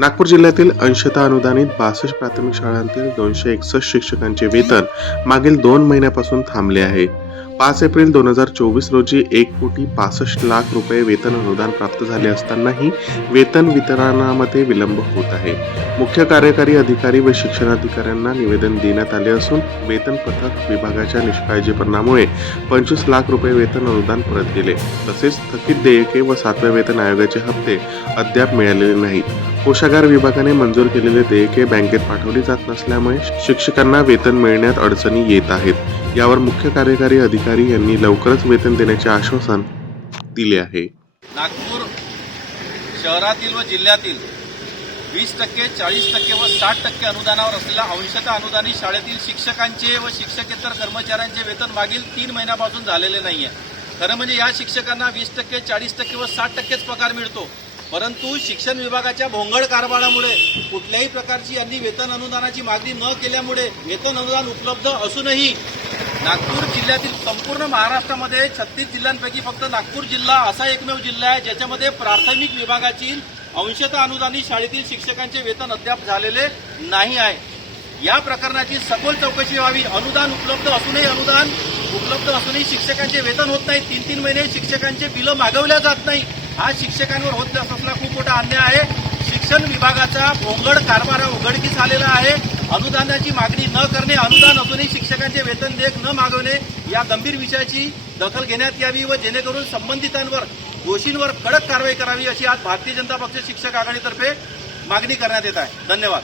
नागपूर जिल्ह्यातील अंशतः अनुदानित बासष्ट प्राथमिक शाळांतील दोनशे एकसष्ट शिक्षकांचे वेतन मागील दोन महिन्यापासून थांबले आहे. पाच एप्रिल दोन हजार चोवीस रोजी एक कोटी पासष्ट लाख रुपये वेतन अनुदान प्राप्त झाले असतानाही वेतन वितरणामध्ये विलंब होत आहे. मुख्य कार्यकारी अधिकारी व शिक्षणाधिकाऱ्यांना निवेदन देण्यात आले असून वेतन पथक विभागाच्या निष्काळजीपणामुळे पंचवीस लाख रुपये वेतन अनुदान परत गेले. तसेच थकीत देयके व सातव्या वेतन आयोगाचे हप्ते अद्याप मिळालेले नाहीत. कोषागार विभागाने मंजूर केलेले देयके बँकेत पाठवली जात नसल्यामुळे शिक्षकांना वेतन मिळण्यात अडचणी येत आहेत. यावर मुख्य कार्यकारी अधिकारी यांनी लवकरच वेतन देण्याचे आश्वासन दिले आहे. नागपूर शहरातील व जिल्ह्यातील वीस टक्के चाळीस टक्के व साठ टक्के अनुदानावर असलेल्या अंशतः अनुदानित शाळेतील शिक्षकांचे व शिक्षकेतर कर्मचाऱ्यांचे वेतन मागील तीन महिन्यापासून झालेले नाही आहे खरं म्हणजे या शिक्षकांना वीस टक्के चाळीस टक्के व साठ टक्केच पगार मिळतो. परंतु शिक्षण विभागाच्या भोंगळ कारभारामुळे कुठल्याही प्रकारची यांनी वेतन अनुदानाची मागणी न केल्यामुळे वेतन अनुदान उपलब्ध असूनही नागपूर जिल्ह्यातील संपूर्ण महाराष्ट्रामध्ये छत्तीस जिल्ह्यांपैकी फक्त नागपूर जिल्हा असा एकमेव जिल्हा आहे ज्याच्यामध्ये प्राथमिक विभागाची अंशतः अनुदानित शाळेतील शिक्षकांचे वेतन अद्याप झालेले नाही आहे. या प्रकरणाची सखोल चौकशी व्हावी. अनुदान उपलब्ध असूनही अनुदान उपलब्ध असूनही शिक्षकांचे वेतन होत नाही. तीन तीन महिने शिक्षकांचे बिलं मागवल्या जात नाही. हा शिक्षकांवर होत असलेला खूप मोठा अन्याय आहे. शिक्षण विभागाचा भोंगड कारभार उघडकीस आलेला आहे. अनुदानाची मागणी न करणे अनुदान असूनही शिक्षकांचे वेतन देख न मागवणे या गंभीर विषयाची दखल घेण्यात यावी व जेणेकरून संबंधितांवर दोषींवर कडक कारवाई करावी अशी आज भारतीय जनता पक्ष शिक्षक आघाडीतर्फे मागणी करण्यात येत आहे. धन्यवाद.